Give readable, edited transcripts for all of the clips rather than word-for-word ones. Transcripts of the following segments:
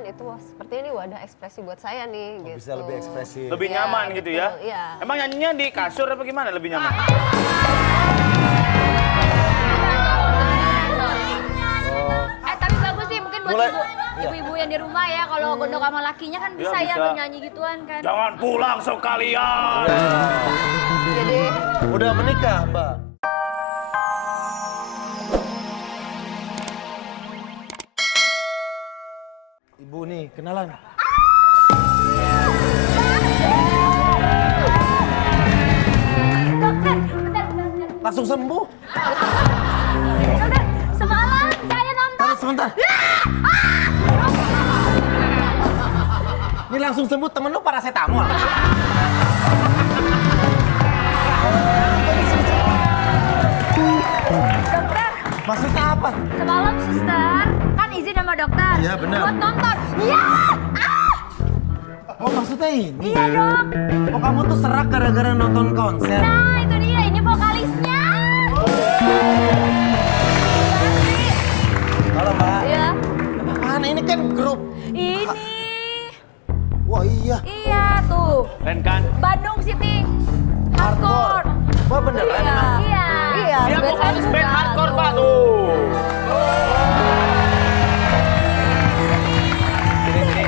nyaman, itu wah seperti ini wadah ekspresi buat saya nih gitu. Bisa lebih ekspresif. Lebih nyaman gitu ya? Iya. Emang nyanyinya di kasur apa gimana lebih nyaman? Tapi bagus sih mungkin buat Mulai- ibu-ibu yang di rumah ya kalau gondok sama lakinya kan bisa ya bisa. bernyanyi gituan kan. Jangan pulang sekalian. Jadi Udah menikah, Mbak? Ibu nih, kenalan. Dokter, bentar. Langsung sembuh. Dokter, semalam saya nonton. Taruh sebentar. Ini langsung sembuh, temen lu paracetamol. Dokter, Maksudnya apa? semalam suster kan izin sama dokter. Iya, benar. Buat nonton. Iya. Oh maksudnya ini? Iya dok. Oh kamu tuh serak gara-gara nonton konser? Nah itu dia, ini vokalisnya. Halo Mbak. ya Apaan ini kan grup? Ini. Wah iya. Iya tuh. Keren kan? Bandung City Hardcore. Wah beneran emang? Iya. iya. Dia band saya vokalis juga band hardcore tuh. Pak tuh. Sini,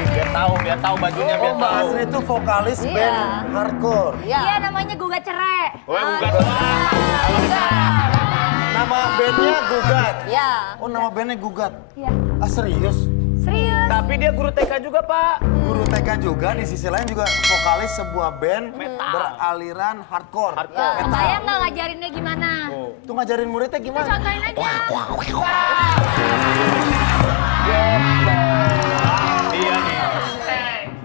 biar tahu bajunya biar Oh Mbak tahu. Asri itu vokalis Iya. band hardcore. Iya. Iya namanya Gugat Cerai. Oh, bukan doang. Nama bandnya Gugat. Iya. Oh nama bandnya Gugat. Iya. Ah serius? Serius. Tapi dia guru TK juga, Pak. Guru TK juga, di sisi lain juga vokalis sebuah band beraliran hardcore. Hardcore. Metal. Saya nggak ngajarinnya gimana. Tuh ngajarin muridnya Kita gimana? contohin aja. Iya nih.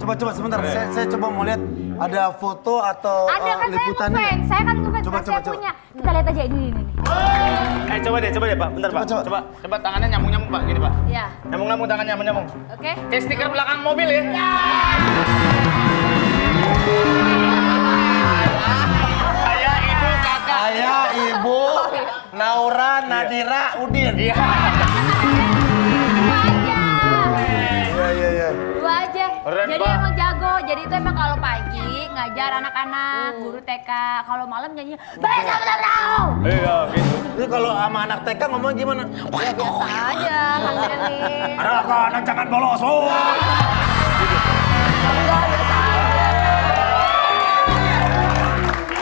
Coba sebentar, saya coba mau lihat ada foto atau Ada kan saya liputannya. ngefans. Saya kan ngefans. Coba, Kan saya coba. punya. Kita lihat aja ini. Coba deh, Pak. Bentar, Coba, Pak. coba. Coba tangannya nyambung-nyambung, Pak. Gini, Pak. Ya. Nyambung-nyambung tangannya, nyambung. Oke. Kayak stiker belakang mobil ya. Saya ibu kakak. Saya Ibu Naura Nadira Udin. Iya. Iya. Dua aja. Keren, Jadi Pak. emang jago. Jadi itu emang kalau pagi ngajar anak-anak, guru TK. Kalau malam nyanyi. Bersama tahu. Iya, gitu. Ini kalau sama anak TK ngomong gimana? Ya biasa aja kan Denny. Anak jangan bolos. Oh. Enggak, biasa aja.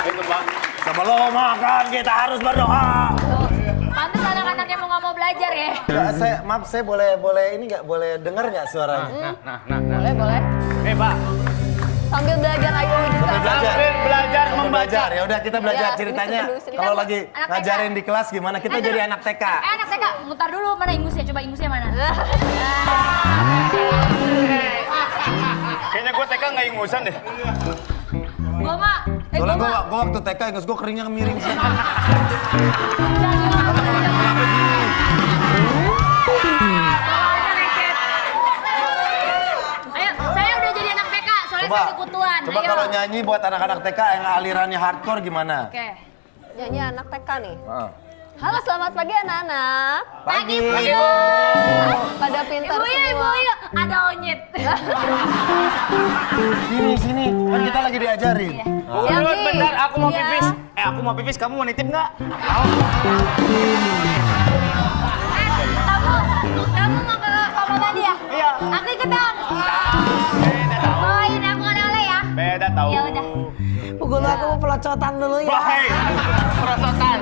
Itu, Pak. Sebelum makan kita harus berdoa. Tuh. Pantes anak-anak yang mau nggak mau belajar ya. Nggak, maaf, saya boleh ini nggak boleh dengar nggak suaranya? Nah. Boleh. Pak. Sambil belajar ayo juga. Sambil belajar Kita membaca. belajar, ya udah kita belajar Iya, ceritanya. sini. Kalau Kita lagi anak TK. ngajarin di kelas gimana? Kita jadi anak TK. Anak TK, mutar dulu mana ingusnya. Coba ingusnya mana? Kayaknya gue TK nggak ingusan deh. Gua mah. Soalnya Gua mah. gua waktu TK ingus gua keringnya miring sih. Ayo, saya udah jadi anak TK, soalnya Coba, saya kekutuan. coba Ayo. kalau nyanyi buat anak-anak TK yang alirannya hardcore gimana? Oke. Nyanyi anak TK nih. Ah. Halo, selamat pagi anak-anak. Pagi. Pada pintar Ibu semua. ya, ada onyet. Sini, kan kita lagi diajarin. Yang Urut, ini. bentar, aku mau Iya. pipis. Aku mau pipis, kamu mau nitip nggak? Kamu mau ke kamar tadi ya? Iya. Aku ikut dong. Beda tahu. Oh, ini aku oleh-oleh ya. Beda tahu. Ya udah. Pukul aku mau pelocotan dulu ya. Bahai. Perosotan.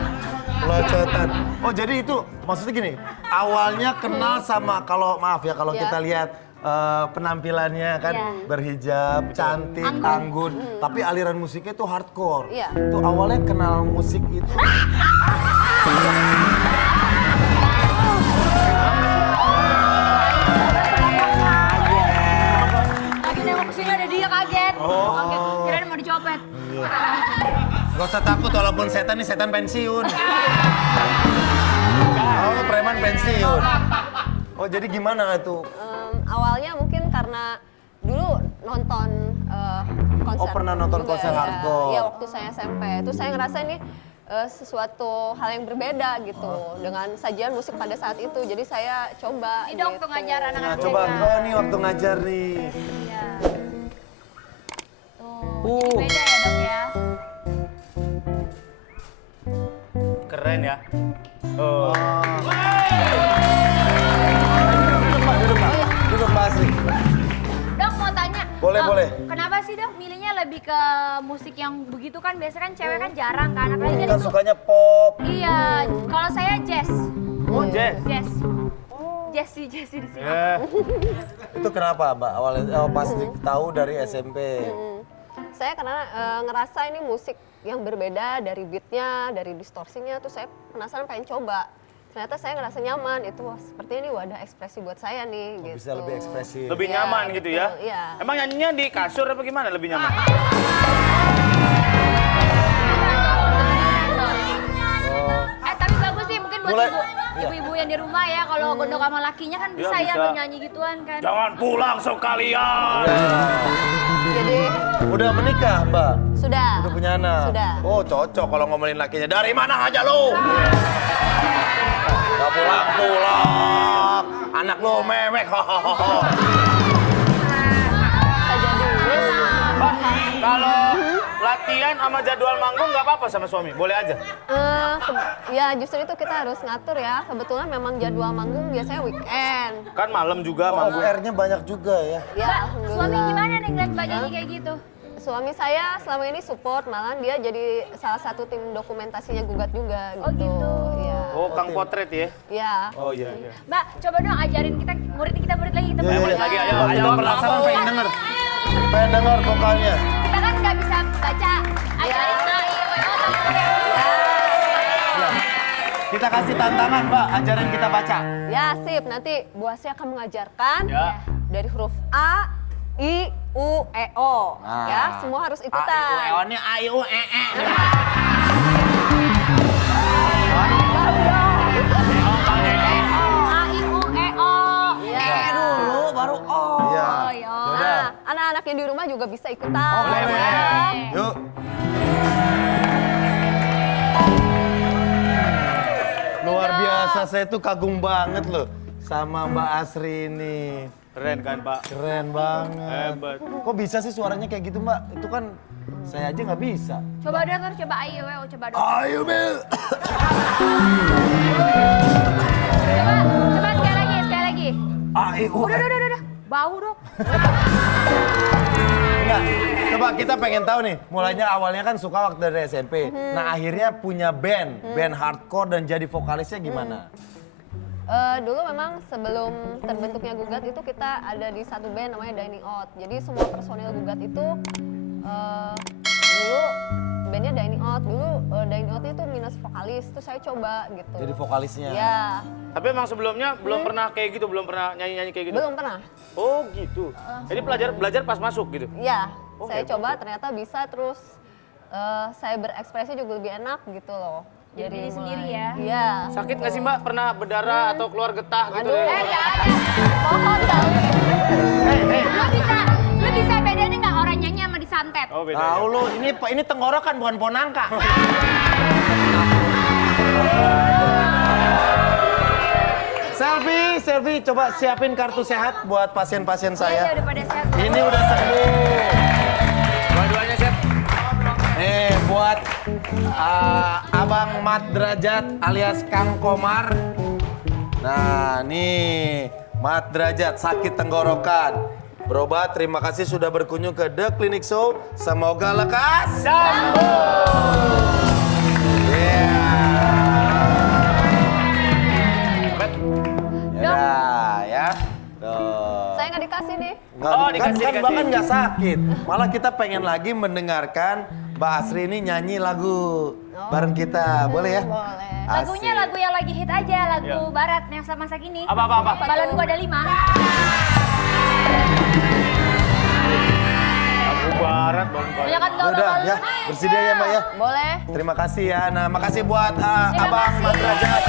Pelocotan. Oh jadi itu maksudnya gini, awalnya kenal sama kalau maaf ya kalau Iya. kita lihat penampilannya kan Iya. berhijab, cantik, anggun, tapi aliran musiknya tuh hardcore. Iya. Itu awalnya kenal musik itu. Lagi nengok kesini ada dia kaget. Oke, kirain mau dicopet. Gak usah takut walaupun setan nih setan pensiun. Oh preman pensiun. Oh jadi gimana itu? Awalnya mungkin karena dulu nonton konser. Oh, pernah nonton juga konser ya. hardcore. Iya waktu saya SMP. Itu saya ngerasa ini sesuatu hal yang berbeda gitu dengan sajian musik pada saat itu. Jadi saya coba. Ini dong gitu. tuh ngajar Nah, anak-anak coba TK. kau nih waktu ngajar nih. Iya. Tuh, jadi beda ya dok ya. Keren ya. Oh. Duduk Mbak Asri. Dok mau tanya. Boleh, boleh. Kenapa sih dok milihnya lebih ke musik yang begitu kan? Biasanya kan cewek kan jarang kan. Apalagi Kan itu. sukanya pop. Iya, kalau saya jazz. Oh, Jess. Jazz. Jesse di sini. Ya. Itu kenapa Mbak awalnya pas tahu dari SMP? Saya karena ngerasa ini musik yang berbeda dari beatnya, dari distorsinya, tuh saya penasaran pengen coba. Ternyata saya ngerasa nyaman, itu wah, seperti ini wadah ekspresi buat saya nih. Gitu. Bisa lebih ekspresif. Lebih Iya, nyaman gitu ya? betul, iya. Emang nyanyinya di kasur apa gimana lebih nyaman? Tapi bagus sih mungkin buat Mulai- ibu-ibu yang di rumah ya kalau gondok sama lakinya kan bisa ya bisa. bernyanyi gituan kan. Jangan pulang sekalian. Jadi Udah menikah Mbak? sudah. Udah punya anak? Sudah. Oh cocok kalau ngomelin lakinya. Dari mana aja lu? Gak pulang-pulang. Anak lu mewek. Saja dulu. Pak, kalau latihan sama jadwal manggung nggak apa-apa sama suami? Boleh aja? Ya justru itu kita harus ngatur ya. Kebetulan memang jadwal manggung biasanya weekend. Kan malam juga Oh, manggung. OR-nya banyak juga ya. Ya, Mbak, suami alhamdulillah. gimana nih ngeliat Mbak nyanyi kayak gitu? Suami saya selama ini support, malah dia jadi salah satu tim dokumentasinya Gugat juga gitu. Oh, gitu. Iya. Oh, Kang Potret ya? Iya. Oh iya. iya. Mbak, coba dong ajarin kita murid lagi kita. Iya, Ayo, iya. murid lagi, ayo. Kita penasaran pengen denger. Pengen denger vokalnya. Kita kan nggak bisa baca. Ajarin Kita kasih tantangan Mbak, ajarin kita baca. Ya, sip. Nanti Bu Asri akan mengajarkan Ya. dari huruf A, I, U, E, O. Nah. Ya, semua harus ikutan. Eonnya AIU A, I, U, E, O. Iya. Dulu baru oh. Iya. Oh, iya. Yaudah. Nah, anak-anak yang di rumah juga bisa ikutan. Boleh, ya. boleh. Yuk. Luar biasa, saya tuh kagum banget loh sama Mbak Asri ini. Keren kan, Pak? Keren banget. Hebat. Kok bisa sih suaranya kayak gitu Mbak? Itu kan saya aja nggak bisa. Coba denger, coba A, I, U, E, O, coba dong. Ayo Mel. Coba sekali lagi. AIU. Udah. Bau dong. Enggak. Coba kita pengen tahu nih, mulainya awalnya kan suka waktu dari SMP. Nah akhirnya punya band hardcore dan jadi vokalisnya gimana? Dulu memang sebelum terbentuknya Gugat itu kita ada di satu band namanya Dining Out. Jadi semua personil Gugat itu dulu bandnya Dining Out. Dulu Dining Out itu minus vokalis, terus saya coba gitu. Jadi vokalisnya. Ya, Tapi emang sebelumnya belum pernah kayak gitu, belum pernah nyanyi-nyanyi kayak gitu? belum pernah. Oh gitu. Jadi belajar pas masuk gitu? Ya, Oh, saya hebat coba ya. ternyata bisa, terus saya berekspresi juga lebih enak gitu loh. Jadi diri mulai- sendiri ya? Iya. Sakit nggak sih Mbak? Pernah berdarah atau keluar getah gitu? Aduh. Nggak ada. Mohon kali. Lu bisa bedain nggak orang nyanyi sama disantet? Oh beda Tahu ya? lu, ini tenggorokan bukan ponangka. Selfie, coba siapin kartu sehat buat pasien-pasien Iya, saya. udah pada sehat. Ini udah sembuh. Dua-duanya set. Nih buat Abang Mat Derajat alias Kang Komar. Nah nih Mat Derajat sakit tenggorokan. Berobat, terima kasih sudah berkunjung ke The Clinic Show. Semoga lekas sembuh. Yaudah ya. Tuh. Saya nggak dikasih nih. Nggak, Oh, kan dikasih. bahkan nggak sakit. Malah kita pengen lagi mendengarkan Mbak Asri ini nyanyi lagu bareng kita. Boleh ya? Boleh. Lagunya Asik. lagu yang lagi hit aja, lagu Iya. barat yang sama masa kini. Apa? Balon gua ada 5. Lagu barat, Bang. Ya kan gak Udah ya, bersedia ya Mbak ya. Boleh. Terima kasih ya. Nah, makasih buat Abang Mat Derajat.